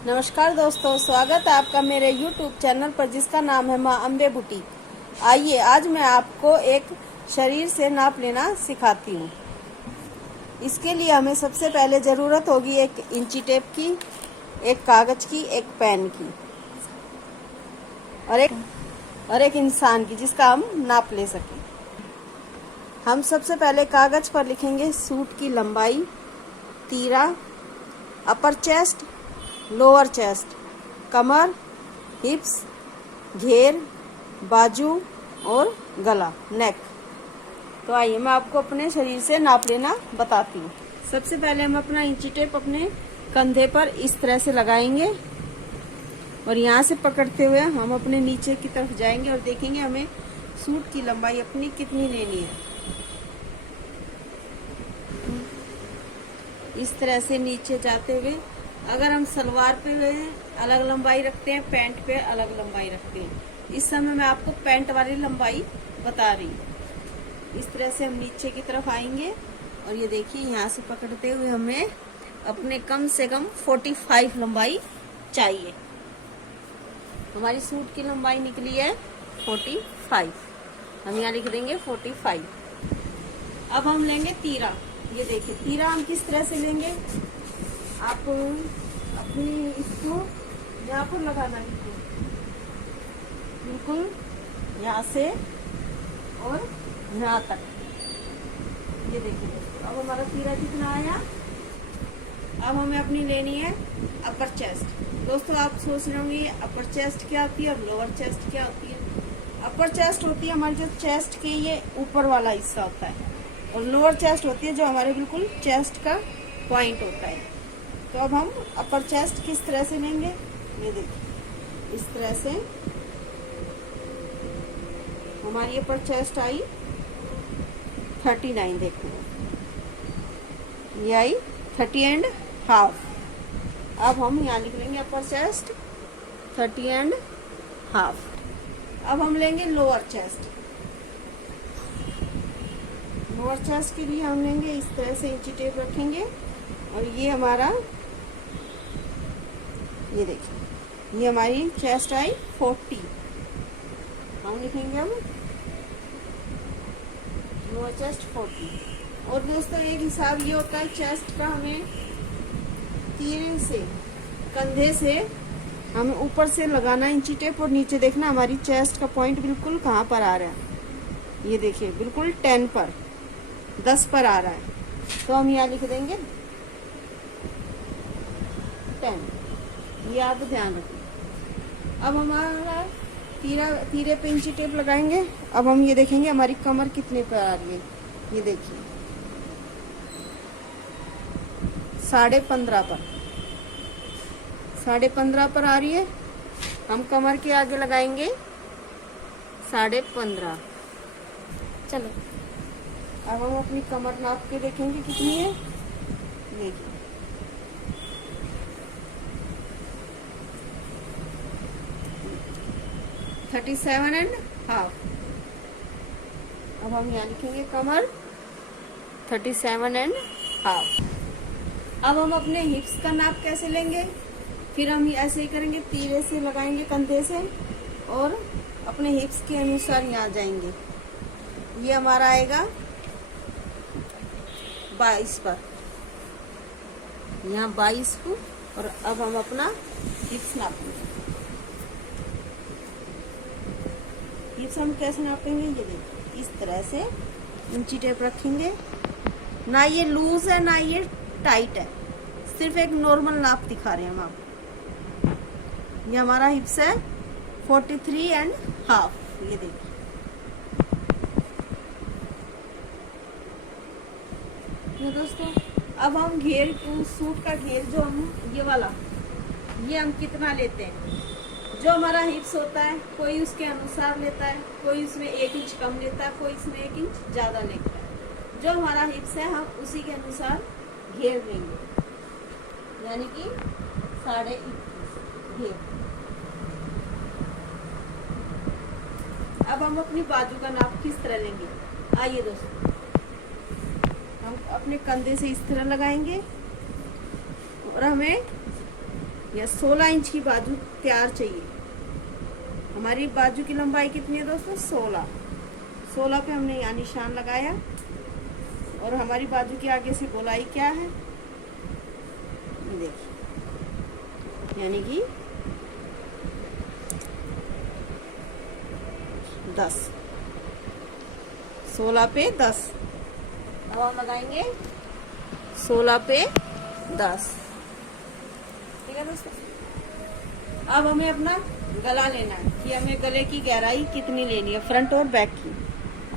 नमस्कार दोस्तों, स्वागत है आपका मेरे YouTube चैनल पर जिसका नाम है माँ अम्बे बुटीक। आइए आज मैं आपको एक शरीर से नाप लेना सिखाती हूँ। इसके लिए हमें सबसे पहले ज़रूरत होगी एक इंची टेप की, एक कागज़ की, एक पेन की और एक इंसान की जिसका हम नाप ले सकें। हम सबसे पहले कागज़ पर लिखेंगे सूट की लंबाई, तीरा, अपर चेस्ट, लोअर चेस्ट, कमर, हिप्स, घेर, बाजू और गला, नेक। तो आइए मैं आपको अपने शरीर से नाप लेना बताती हूँ। सबसे पहले हम अपना इंची टेप अपने कंधे पर इस तरह से लगाएंगे और यहाँ से पकड़ते हुए हम अपने नीचे की तरफ जाएंगे और देखेंगे हमें सूट की लंबाई अपनी कितनी लेनी है। इस तरह से नीचे जाते हुए, अगर हम सलवार पे अलग लंबाई रखते हैं, पैंट पे अलग लंबाई रखते हैं, इस समय मैं आपको पैंट वाली लंबाई बता रही हूँ। इस तरह से हम नीचे की तरफ आएंगे और ये देखिए यहाँ से पकड़ते हुए हमें अपने कम से कम 45 लंबाई चाहिए। हमारी सूट की लंबाई निकली है 45। हम यहाँ लिख देंगे 45। अब हम लेंगे तीरा। ये देखिए तीरा हम किस तरह से लेंगे, आप अपनी इसको यहाँ पर लगाना है, बिल्कुल यहाँ से और यहाँ तक। ये देखिए दोस्तों, अब हमारा तीरा कितना आया। अब हमें अपनी लेनी है अपर चेस्ट। दोस्तों आप सोच रहे होंगे अपर चेस्ट क्या होती है और लोअर चेस्ट क्या होती है। अपर चेस्ट होती है हमारी जो चेस्ट के ये ऊपर वाला हिस्सा होता है, और लोअर चेस्ट होती है जो हमारे बिल्कुल चेस्ट का पॉइंट होता है। तो अब हम अपर चेस्ट किस तरह से लेंगे, ये देखिए इस तरह से हमारी अपर चेस्ट आई 39। देखो ये आई 30.5। अब हम यहाँ लिख लेंगे अपर चेस्ट 30.5। अब हम लेंगे लोअर चेस्ट। लोअर चेस्ट के लिए हम लेंगे इस तरह से इंची टेप रखेंगे और ये हमारा, ये देखिए ये हमारी चेस्ट आई 40। हम लिखेंगे अब लोअर चेस्ट 40। और दोस्तों एक हिसाब ये होता है चेस्ट का, हमें तीरे से कंधे से हमें ऊपर से लगाना इंची टेप और नीचे देखना हमारी चेस्ट का पॉइंट बिल्कुल कहाँ पर आ रहा है। ये देखिए बिल्कुल 10 पर, 10 पर आ रहा है। तो हम यहाँ लिख देंगे 10। ये आप ध्यान रखें। अब हमारा तीरे पे इंची टेप लगाएंगे। अब हम ये देखेंगे हमारी कमर कितने पर आ रही है। ये देखिए 15.5 पर, 15.5 पर आ रही है। हम कमर के आगे लगाएंगे 15.5। चलो अब हम अपनी कमर नाप के देखेंगे कितनी है। देखिए 37.5। अब हम यहाँ लिखेंगे कमर 37.5। अब हम अपने हिप्स का नाप कैसे लेंगे, फिर हम ऐसे ही करेंगे, तीरे से लगाएंगे कंधे से और अपने हिप्स के अनुसार यहाँ जाएंगे। ये हमारा आएगा 22 पर, यहाँ 22 को। और अब हम अपना हिप्स नापेंगे। हिप्स हम कैसे नापेंगे, ये देखिए इस तरह से इंची टेप रखेंगे। ना ये लूज है ना ये टाइट है, सिर्फ एक नॉर्मल नाप दिखा रहे हैं हम आपको। ये हमारा हिप्स है 43.5। ये देखिए तो दोस्तों अब हम घेर, सूट का घेर जो हम ये वाला, ये हम कितना लेते हैं। जो हमारा हिप्स होता है कोई उसके अनुसार लेता है, कोई उसमें 1 इंच कम लेता है, कोई इसमें 1 इंच ज़्यादा लेता है। जो हमारा हिप्स है हम उसी के अनुसार घेर लेंगे, यानी कि 21.5 घेर। अब हम अपनी बाजू का नाप किस तरह लेंगे, आइए दोस्तों हम अपने कंधे से इस तरह लगाएंगे और हमें या 16 इंच की बाजू तैयार चाहिए। हमारी बाजू की लंबाई कितनी है दोस्तों? 16 पे हमने यहाँ निशान लगाया और हमारी बाजू की आगे से गोलाई क्या है देखिए, यानी कि 10, 16 पे 10। अब हम लगाएंगे 16 पे 10। ठीक है दोस्तों। अब हमें अपना गला लेना है कि हमें गले की गहराई कितनी लेनी है, फ्रंट और बैक की।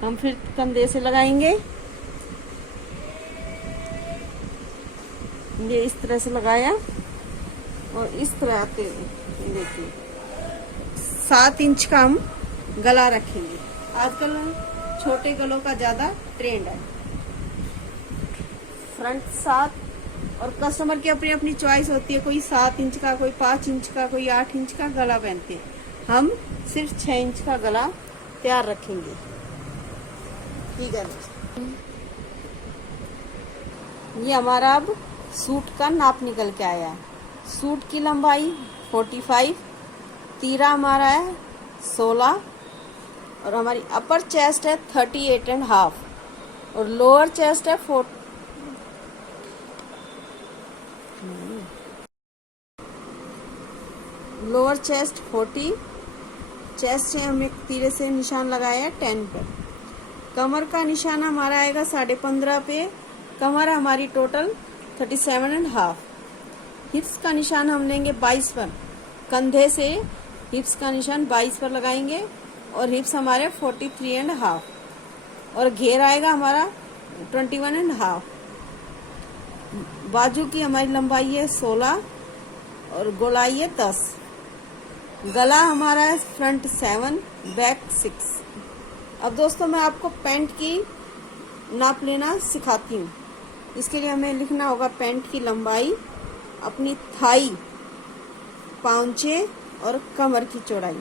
हम फिर कंधे से लगाएंगे, ये इस तरह से लगाया और इस तरह आते हुए देखिए 7 इंच का हम गला रखेंगे। आजकल छोटे गलों का ज्यादा ट्रेंड है, फ्रंट 7 और कस्टमर की अपनी अपनी चॉइस होती है, कोई 7 इंच का, कोई 5 इंच का, कोई 8 इंच का गला पहनते हैं। हम सिर्फ 6 इंच का गला तैयार रखेंगे। ठीक है, ये हमारा अब सूट का नाप निकल के आया है। सूट की लंबाई 45, तीरा हमारा है 16 और हमारी अपर चेस्ट है 38.5 और लोअर चेस्ट है 4। लोअर चेस्ट 40, चेस्ट से हम एक तीरे से निशान लगाया है 10 पर। कमर का निशान हमारा आएगा 15.5 पे। कमर हमारी टोटल 37.5। हिप्स का निशान हम लेंगे 22 पर। कंधे से हिप्स का निशान 22 पर लगाएंगे और हिप्स हमारे 43.5 और घेर आएगा हमारा 21.5। बाजू की हमारी लंबाई है 16 और गोलाई है 10। गला हमारा है फ्रंट 7, बैक 6। अब दोस्तों मैं आपको पैंट की नाप लेना सिखाती हूँ। इसके लिए हमें लिखना होगा पैंट की लंबाई, अपनी थाई, पांचे और कमर की चौड़ाई।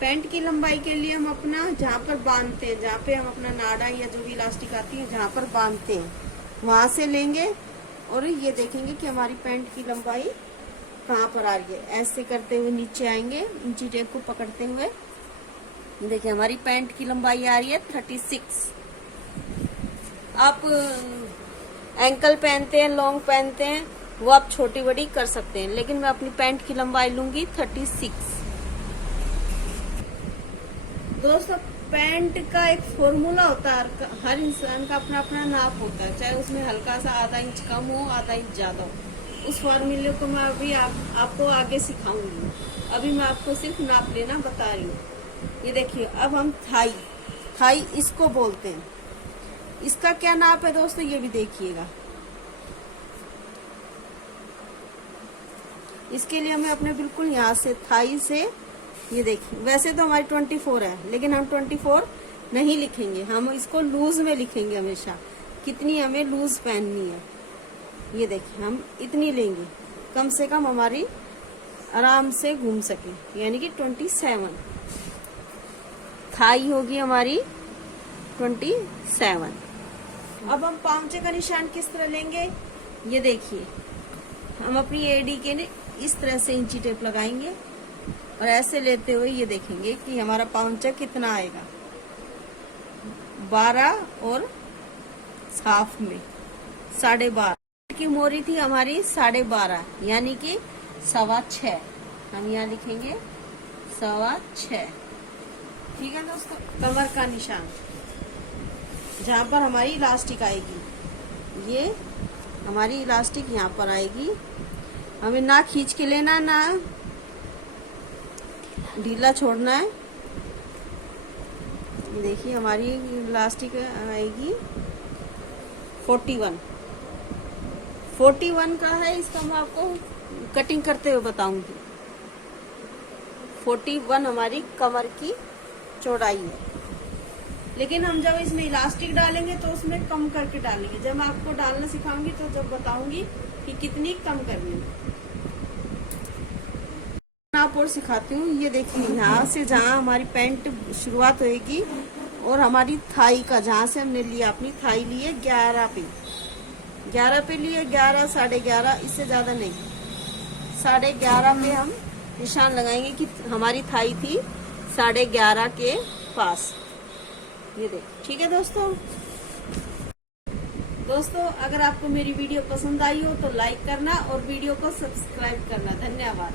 पैंट की लंबाई के लिए हम अपना जहाँ पर बांधते हैं, जहाँ पे हम अपना नाड़ा या जो भी इलास्टिक आती है जहाँ पर बांधते हैं वहां से लेंगे और ये देखेंगे कि हमारी पैंट की लंबाई कहाँ पर आ रही है। ऐसे करते हुए नीचे आएंगे, इंची टेप को पकड़ते हुए देखिए हमारी पैंट की लंबाई आ रही है 36। आप एंकल पहनते हैं, लॉन्ग पहनते हैं, वो आप छोटी बड़ी कर सकते हैं, लेकिन मैं अपनी पैंट की लंबाई लूंगी 36। दोस्तों पैंट का एक फॉर्मूला होता है, हर इंसान का अपना अपना नाप होता है, चाहे उसमें हल्का सा आधा इंच कम हो, आधा इंच ज्यादा हो। उस फॉर्मूले को मैं अभी आपको आगे सिखाऊंगी। अभी मैं आपको सिर्फ नाप लेना बता रही हूँ। ये देखिए अब हम थाई इसको बोलते हैं। इसका क्या नाप है दोस्तों ये भी देखिएगा। इसके लिए हमें अपने बिल्कुल यहाँ से थाई से ये देखिए, वैसे तो हमारी 24 है लेकिन हम 24 नहीं लिखेंगे, हम इसको लूज में लिखेंगे हमेशा। कितनी हमें लूज पहननी है ये देखिए, हम इतनी लेंगे कम से कम हमारी आराम से घूम सके, यानी कि 27 थाई होगी हमारी 27। अब हम पांचे का निशान किस तरह लेंगे ये देखिए, हम अपनी एडी के ने इस तरह से इंची टेप लगाएंगे और ऐसे लेते हुए ये देखेंगे कि हमारा पांचा कितना आएगा। 12 और हाफ में 12.5 की मोरी थी हमारी 12.5, यानी कि 6.25। हम यहाँ लिखेंगे 6.25। ठीक है दोस्तों। कमर का निशान जहाँ पर हमारी इलास्टिक आएगी, ये हमारी इलास्टिक यहाँ पर आएगी। हमें ना खींच के लेना ना ढीला छोड़ना है। देखिए हमारी इलास्टिक आएगी 41 का है। इसका मैं आपको कटिंग करते हुए बताऊंगी। 41 हमारी कमर की चौड़ाई है, लेकिन हम जब इसमें इलास्टिक डालेंगे तो उसमें कम करके डालेंगे। जब मैं आपको डालना सिखाऊंगी तो जब बताऊंगी कि कितनी कम करनी है। आप और सिखाती हूँ। ये देखिए यहाँ से जहाँ हमारी पैंट शुरुआत होगी और हमारी थाई का जहाँ से हमने लिया, अपनी थाई लिए 11 पे लिए, 11 11.5 11.5, इससे ज्यादा नहीं। 11.5 पे हम निशान लगाएंगे कि हमारी थाई थी 11.5 के पास। ये देखो, ठीक है दोस्तों। अगर आपको मेरी वीडियो पसंद आई हो तो लाइक करना और वीडियो को सब्सक्राइब करना। धन्यवाद।